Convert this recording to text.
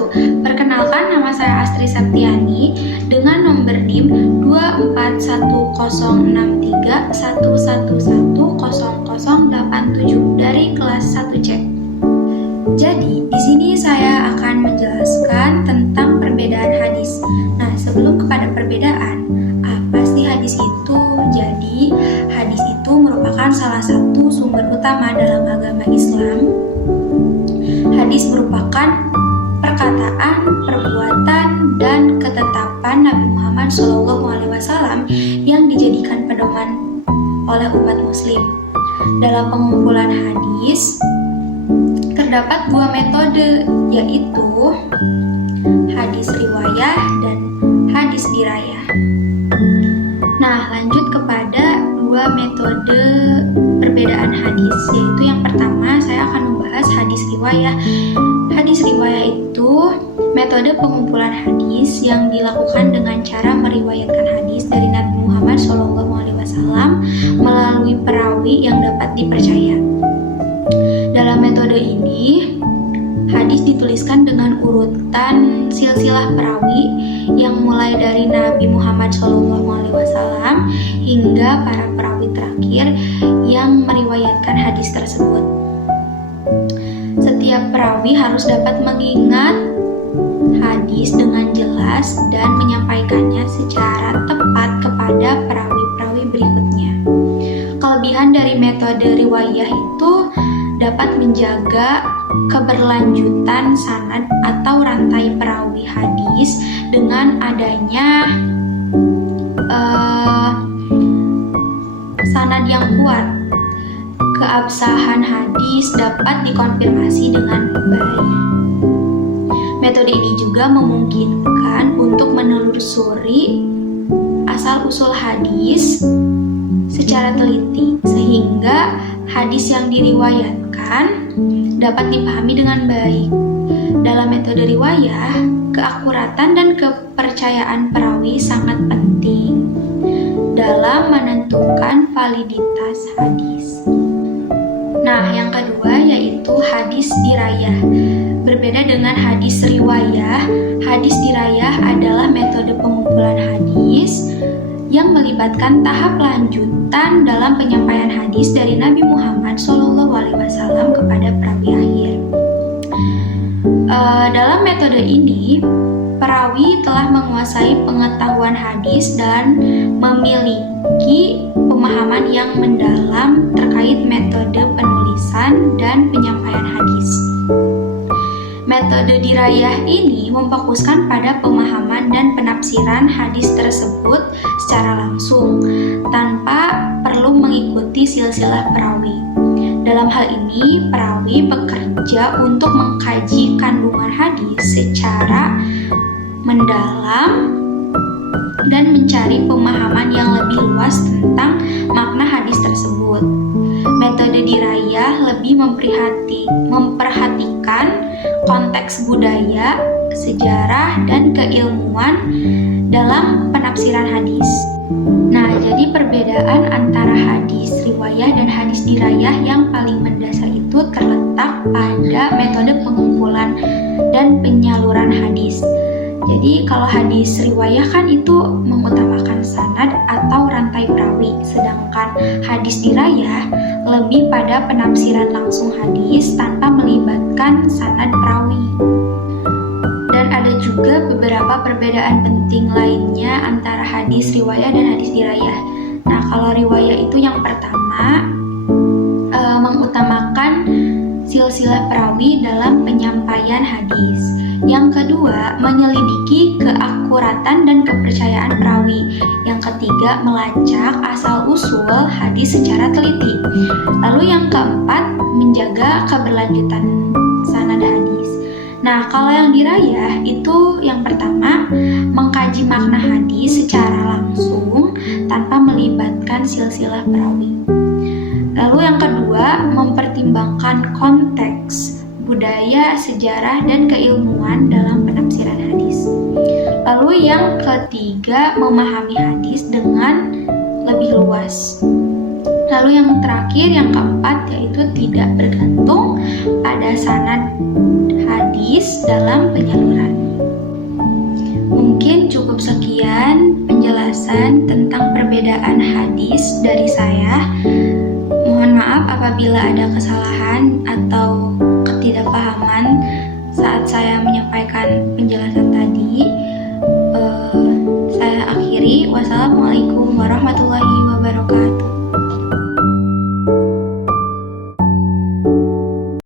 wabarakatuh. Perkenalkan, nama saya Astri Septiani dengan nomor NIM 2410311100087 dari kelas 1C. Jadi, di sini saya akan menjelaskan tentang perbedaan hadis. Nah, sebelum kepada perbedaan, apa sih hadis itu? Jadi, hadis itu merupakan salah satu sumber utama dalam agama Islam. Hadis merupakan perkataan, perbuatan, dan ketetapan Nabi Muhammad SAW yang dijadikan pedoman oleh umat muslim. Dalam pengumpulan hadis, terdapat dua metode, yaitu hadis riwayah dan hadis dirayah. Nah, lanjut kepada dua metode perbedaan hadis, yaitu yang pertama saya akan membahas hadis riwayah. Hadis riwayah itu metode pengumpulan hadis yang dilakukan dengan cara meriwayatkan hadis dari Nabi Muhammad SAW melalui perawi yang dapat dipercaya. Dalam metode ini, hadis dituliskan dengan urutan silsilah perawi yang mulai dari Nabi Muhammad SAW hingga para perawi terakhir yang meriwayatkan hadis tersebut. Setiap perawi harus dapat mengingat hadis dengan jelas dan menyampaikannya secara tepat kepada perawi-perawi berikutnya. Kelebihan dari metode riwayah itu dapat menjaga keberlanjutan sanad atau rantai perawi hadis dengan adanya sanad yang kuat. Keabsahan hadis dapat dikonfirmasi dengan baik. Metode ini juga memungkinkan untuk menelusuri asal-usul hadis secara teliti, sehingga hadis yang diriwayatkan dapat dipahami dengan baik. Dalam metode riwayah, keakuratan dan kepercayaan perawi sangat penting dalam menentukan validitas hadis. Nah, yang kedua yaitu hadis dirayah. Berbeda dengan hadis riwayah, hadis dirayah adalah metode pengumpulan hadis yang melibatkan tahap lanjutan dalam penyampaian hadis dari Nabi Muhammad SAW kepada perawi akhir. Dalam metode ini, perawi telah menguasai pengetahuan hadis dan memiliki pemahaman yang mendalam terkait metode penulisan dan penyampaian hadis. Metode dirayah ini memfokuskan pada pemahaman dan penafsiran hadis tersebut secara langsung, tanpa perlu mengikuti silsilah perawi. Dalam hal ini, perawi bekerja untuk mengkaji kandungan hadis secara mendalam dan mencari pemahaman yang lebih luas tentang makna hadis tersebut. Metode dirayah lebih memperhatikan konteks budaya, sejarah, dan keilmuan dalam penafsiran hadis. Nah, jadi perbedaan antara hadis riwayah dan hadis dirayah yang paling mendasar itu terletak pada metode pengumpulan dan penyaluran hadis. Jadi kalau hadis riwayah kan itu mengutamakan sanad atau rantai perawi, sedangkan hadis dirayah lebih pada penafsiran langsung hadis tanpa melibatkan sanad perawi. Dan ada juga beberapa perbedaan penting lainnya antara hadis riwayah dan hadis dirayah. Nah, kalau riwayah itu yang pertama mengutamakan silsilah perawi dalam penyampaian hadis. Yang kedua, menyelidiki keakuratan dan kepercayaan perawi. Yang ketiga, melacak asal-usul hadis secara teliti. Lalu yang keempat, menjaga keberlanjutan sanad hadis. Nah, kalau yang dirayah itu yang pertama, mengkaji makna hadis secara langsung tanpa melibatkan silsilah perawi. Lalu yang kedua, mempertimbangkan konteks, budaya, sejarah, dan keilmuan dalam penafsiran hadis. Lalu yang ketiga, memahami hadis dengan lebih luas. Lalu yang terakhir, yang keempat, yaitu tidak bergantung pada sanad hadis dalam penyaluran. Mungkin cukup sekian penjelasan tentang perbedaan hadis dari saya. Mohon maaf apabila ada kesalahan atau ketidakpahaman